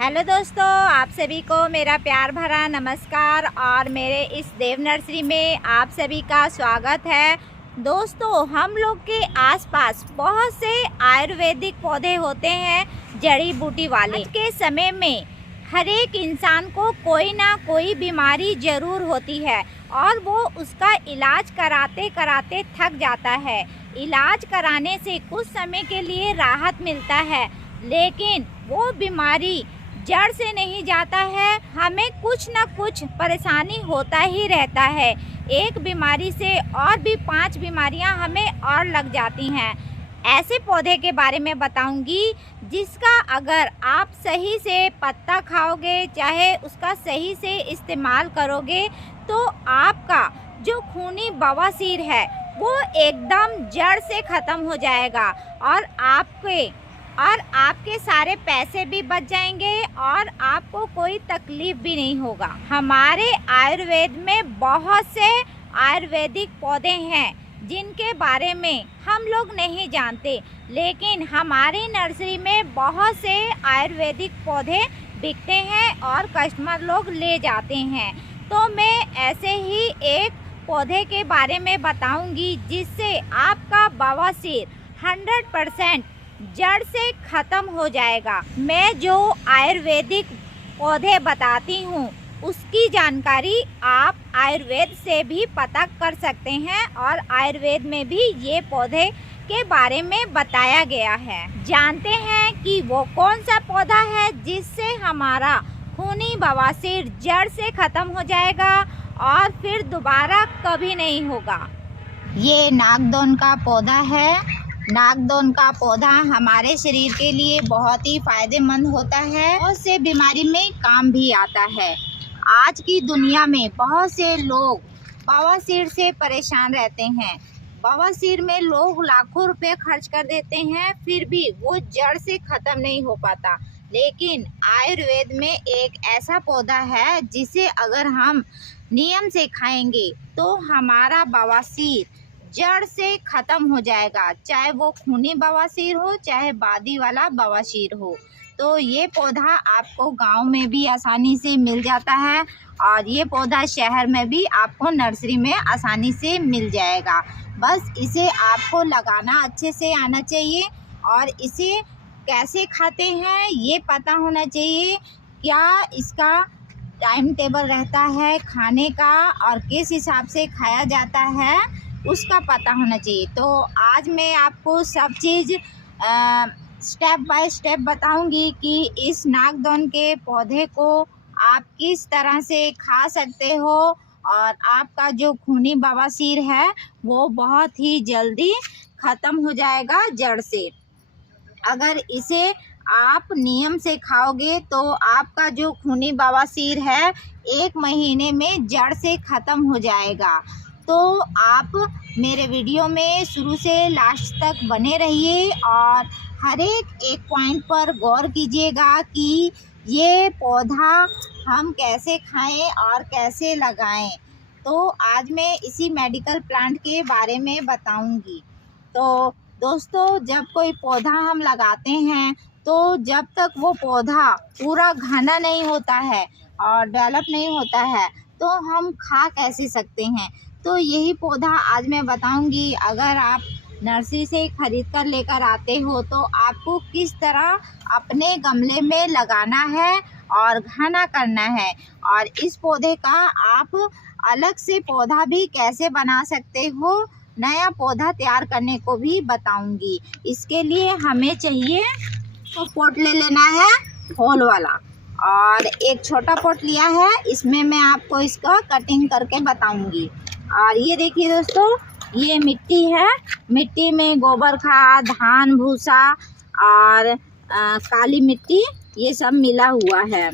Hello दोस्तों, आप सभी को मेरा प्यार भरा नमस्कार और मेरे इस देव नर्सरी में आप सभी का स्वागत है। दोस्तों, हम लोग के आसपास बहुत से आयुर्वेदिक पौधे होते हैं, जड़ी बूटी वाले। आज के समय में हर एक इंसान को कोई ना कोई बीमारी ज़रूर होती है और वो उसका इलाज कराते कराते थक जाता है। इलाज कराने से कुछ समय के लिए राहत मिलता है, लेकिन वो बीमारी जड़ से नहीं जाता है। हमें कुछ ना कुछ परेशानी होता ही रहता है। एक बीमारी से और भी 5 बीमारियां हमें और लग जाती हैं। ऐसे पौधे के बारे में बताऊंगी जिसका अगर आप सही से पत्ता खाओगे, चाहे उसका सही से इस्तेमाल करोगे, तो आपका जो खूनी बवासीर है वो एकदम जड़ से ख़त्म हो जाएगा और आपके सारे पैसे भी बच जाएंगे और आपको कोई तकलीफ भी नहीं होगा। हमारे आयुर्वेद में बहुत से आयुर्वेदिक पौधे हैं जिनके बारे में हम लोग नहीं जानते, लेकिन हमारी नर्सरी में बहुत से आयुर्वेदिक पौधे बिकते हैं और कस्टमर लोग ले जाते हैं। तो मैं ऐसे ही एक पौधे के बारे में बताऊंगी जिससे आपका बवासीर 100% जड़ से ख़त्म हो जाएगा। मैं जो आयुर्वेदिक पौधे बताती हूँ उसकी जानकारी आप आयुर्वेद से भी पता कर सकते हैं और आयुर्वेद में भी ये पौधे के बारे में बताया गया है। जानते हैं कि वो कौन सा पौधा है जिससे हमारा खूनी बवासीर जड़ से ख़त्म हो जाएगा और फिर दोबारा कभी नहीं होगा। ये नागदौन का पौधा है। नागदौन का पौधा हमारे शरीर के लिए बहुत ही फायदेमंद होता है और से बीमारी में काम भी आता है। आज की दुनिया में बहुत से लोग बवासीर से परेशान रहते हैं। बवासीर में लोग लाखों रुपए खर्च कर देते हैं, फिर भी वो जड़ से ख़त्म नहीं हो पाता। लेकिन आयुर्वेद में एक ऐसा पौधा है जिसे अगर हम नियम से खाएंगे तो हमारा बवासीर जड़ से ख़त्म हो जाएगा, चाहे वो खूनी बवासीर हो चाहे बादी वाला बवासीर हो। तो ये पौधा आपको गांव में भी आसानी से मिल जाता है और ये पौधा शहर में भी आपको नर्सरी में आसानी से मिल जाएगा। बस इसे आपको लगाना अच्छे से आना चाहिए और इसे कैसे खाते हैं ये पता होना चाहिए। क्या इसका टाइम टेबल रहता है खाने का और किस हिसाब से खाया जाता है उसका पता होना चाहिए। तो आज मैं आपको सब चीज़ स्टेप बाय स्टेप बताऊंगी कि इस नागदौन के पौधे को आप किस तरह से खा सकते हो और आपका जो खूनी बवासीर है वो बहुत ही जल्दी ख़त्म हो जाएगा जड़ से। अगर इसे आप नियम से खाओगे तो आपका जो खूनी बवासीर है 1 महीने में जड़ से ख़त्म हो जाएगा। तो आप मेरे वीडियो में शुरू से लास्ट तक बने रहिए और हर एक पॉइंट पर गौर कीजिएगा कि ये पौधा हम कैसे खाएं और कैसे लगाएं। तो आज मैं इसी मेडिकल प्लांट के बारे में बताऊंगी। तो दोस्तों, जब कोई पौधा हम लगाते हैं तो जब तक वो पौधा पूरा घना नहीं होता है और डेवलप नहीं होता है तो हम खा कैसे सकते हैं। तो यही पौधा आज मैं बताऊंगी। अगर आप नर्सरी से ख़रीद कर लेकर आते हो तो आपको किस तरह अपने गमले में लगाना है और घना करना है और इस पौधे का आप अलग से पौधा भी कैसे बना सकते हो, नया पौधा तैयार करने को भी बताऊंगी। इसके लिए हमें चाहिए तो पॉट ले लेना है होल वाला और एक छोटा पॉट लिया है, इसमें मैं आपको इसका कटिंग करके बताऊंगी। और ये देखिए दोस्तों, ये मिट्टी है। मिट्टी में गोबर खाद, धान भूसा और काली मिट्टी ये सब मिला हुआ है।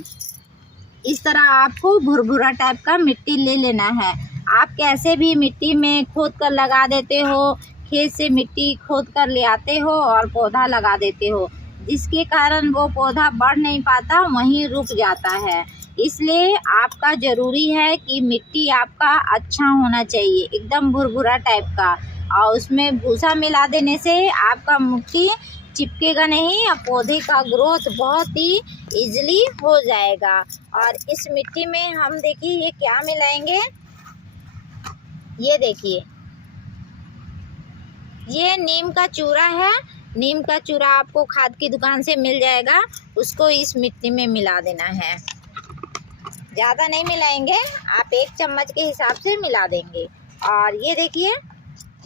इस तरह आपको भुरभुरा टाइप का मिट्टी ले लेना है। आप कैसे भी मिट्टी में खोद कर लगा देते हो, खेत से मिट्टी खोद कर ले आते हो और पौधा लगा देते हो, जिसके कारण वो पौधा बढ़ नहीं पाता, वहीं रुक जाता है। इसलिए आपका ज़रूरी है कि मिट्टी आपका अच्छा होना चाहिए, एकदम भुरभुरा टाइप का, और उसमें भूसा मिला देने से आपका मिट्टी चिपकेगा नहीं और पौधे का ग्रोथ बहुत ही इजली हो जाएगा। और इस मिट्टी में हम देखिए ये क्या मिलाएंगे, ये देखिए ये नीम का चूरा है। नीम का चूरा आपको खाद की दुकान से मिल जाएगा, उसको इस मिट्टी में मिला देना है। ज़्यादा नहीं मिलाएंगे, आप 1 चम्मच के हिसाब से मिला देंगे। और ये देखिए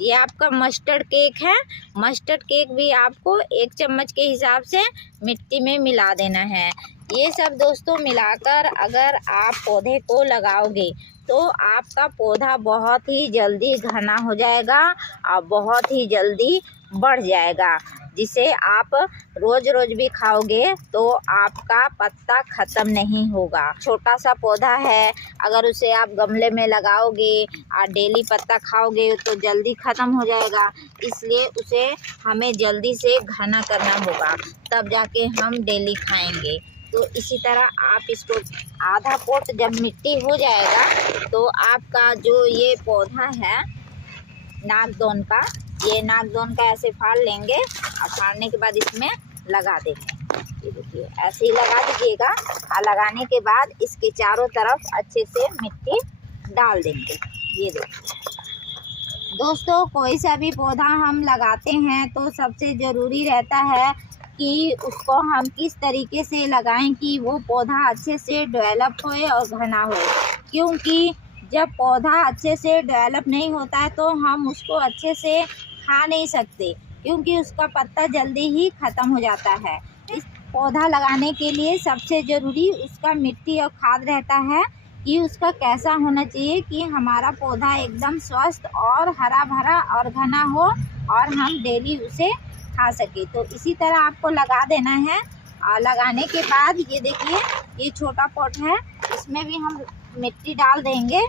ये आपका मस्टर्ड केक है। मस्टर्ड केक भी आपको 1 चम्मच के हिसाब से मिट्टी में मिला देना है। ये सब दोस्तों मिलाकर अगर आप पौधे को लगाओगे तो आपका पौधा बहुत ही जल्दी घना हो जाएगा और बहुत ही जल्दी बढ़ जाएगा, जिसे आप रोज़ रोज़ भी खाओगे तो आपका पत्ता ख़त्म नहीं होगा। छोटा सा पौधा है, अगर उसे आप गमले में लगाओगे और डेली पत्ता खाओगे तो जल्दी ख़त्म हो जाएगा, इसलिए उसे हमें जल्दी से घना करना होगा, तब जाके हम डेली खाएंगे। तो इसी तरह आप इसको आधा पोट जब मिट्टी हो जाएगा तो आपका जो ये पौधा है नागदौन का, ये नागदौन का ऐसे फाड़ लेंगे और फाड़ने के बाद इसमें लगा देंगे। ये देखिए ऐसे ही लगा दीजिएगा और लगाने के बाद इसके चारों तरफ अच्छे से मिट्टी डाल देंगे। ये देखिए दोस्तों, कोई सा भी पौधा हम लगाते हैं तो सबसे ज़रूरी रहता है कि उसको हम किस तरीके से लगाएं कि वो पौधा अच्छे से डेवलप होए और घना होए, क्योंकि जब पौधा अच्छे से डेवलप नहीं होता है तो हम उसको अच्छे से खा नहीं सकते, क्योंकि उसका पत्ता जल्दी ही ख़त्म हो जाता है। इस पौधा लगाने के लिए सबसे ज़रूरी उसका मिट्टी और खाद रहता है कि उसका कैसा होना चाहिए कि हमारा पौधा एकदम स्वस्थ और हरा भरा और घना हो और हम डेली उसे खा सके। तो इसी तरह आपको लगा देना है। और लगाने के बाद ये देखिए ये छोटा पॉट है, इसमें भी हम मिट्टी डाल देंगे।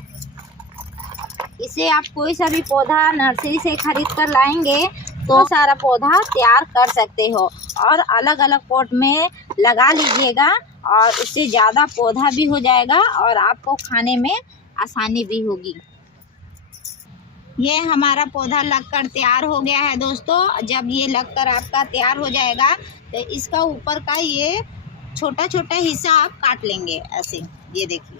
इसे आप कोई सा भी पौधा नर्सरी से खरीद कर लाएंगे तो सारा पौधा तैयार कर सकते हो और अलग अलग पॉट में लगा लीजिएगा और उससे ज़्यादा पौधा भी हो जाएगा और आपको खाने में आसानी भी होगी। ये हमारा पौधा लगकर तैयार हो गया है दोस्तों। जब ये लगकर आपका तैयार हो जाएगा तो इसका ऊपर का ये छोटा छोटा हिस्सा आप काट लेंगे ऐसे। ये देखिए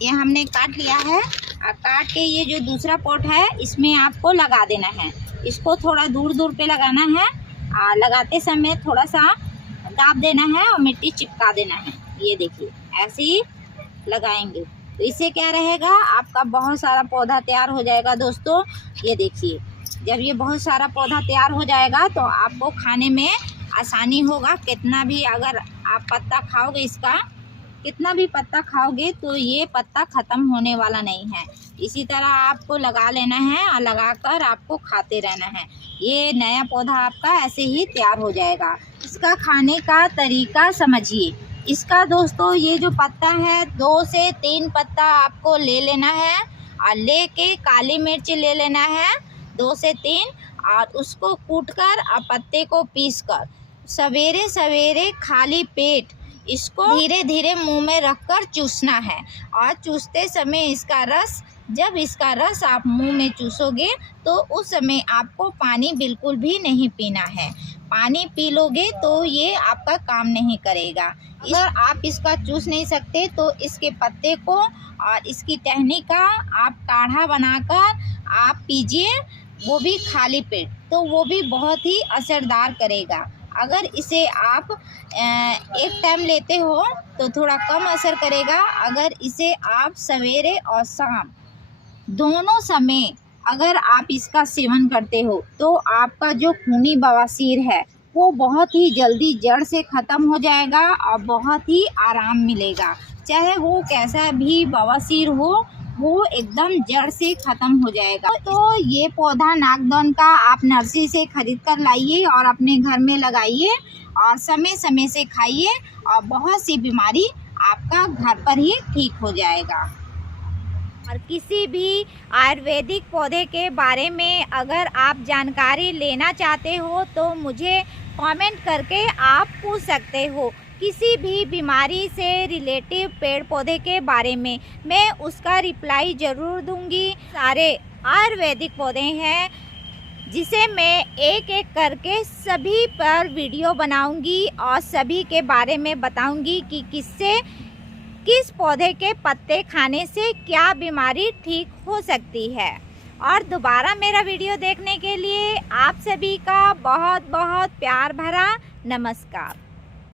ये हमने काट लिया है और काट के ये जो दूसरा पॉट है इसमें आपको लगा देना है। इसको थोड़ा दूर दूर पे लगाना है और लगाते समय थोड़ा सा दाब देना है और मिट्टी चिपका देना है। ये देखिए ऐसे ही लगाएंगे तो इससे क्या रहेगा, आपका बहुत सारा पौधा तैयार हो जाएगा दोस्तों। ये देखिए जब ये बहुत सारा पौधा तैयार हो जाएगा तो आपको खाने में आसानी होगा। कितना भी अगर आप पत्ता खाओगे, इसका कितना भी पत्ता खाओगे तो ये पत्ता ख़त्म होने वाला नहीं है। इसी तरह आपको लगा लेना है और लगाकर आपको खाते रहना है। ये नया पौधा आपका ऐसे ही तैयार हो जाएगा। इसका खाने का तरीका समझिए। इसका दोस्तों ये जो पत्ता है 2 से 3 पत्ता आपको ले लेना है और लेके काली मिर्च ले लेना है 2 से 3 और उसको कूटकर और पत्ते को पीसकर सवेरे सवेरे खाली पेट इसको धीरे धीरे मुंह में रखकर चूसना है। और चूसते समय जब इसका रस आप मुंह में चूसोगे तो उस समय आपको पानी बिल्कुल भी नहीं पीना है। पानी पी लोगे तो ये आपका काम नहीं करेगा। अगर आप इसका चूस नहीं सकते तो इसके पत्ते को और इसकी टहनी का आप काढ़ा बनाकर आप पीजिए, वो भी खाली पेट, तो वो भी बहुत ही असरदार करेगा। अगर इसे आप एक टाइम लेते हो तो थोड़ा कम असर करेगा। अगर इसे आप सवेरे और शाम दोनों समय अगर आप इसका सेवन करते हो तो आपका जो खूनी बवासीर है वो बहुत ही जल्दी जड़ से ख़त्म हो जाएगा और बहुत ही आराम मिलेगा। चाहे वो कैसा भी बवासीर हो, वो एकदम जड़ से ख़त्म हो जाएगा। तो ये पौधा नागदौन का आप नर्सरी से खरीद कर लाइए और अपने घर में लगाइए और समय समय से खाइए और बहुत सी बीमारी आपका घर पर ही ठीक हो जाएगा। और किसी भी आयुर्वेदिक पौधे के बारे में अगर आप जानकारी लेना चाहते हो तो मुझे कमेंट करके आप पूछ सकते हो। किसी भी बीमारी से रिलेटिव पेड़ पौधे के बारे में मैं उसका रिप्लाई ज़रूर दूंगी। सारे आयुर्वेदिक पौधे हैं जिसे मैं एक एक करके सभी पर वीडियो बनाऊंगी और सभी के बारे में बताऊंगी कि किस पौधे के पत्ते खाने से क्या बीमारी ठीक हो सकती है। और दोबारा मेरा वीडियो देखने के लिए आप सभी का बहुत बहुत प्यार भरा नमस्कार।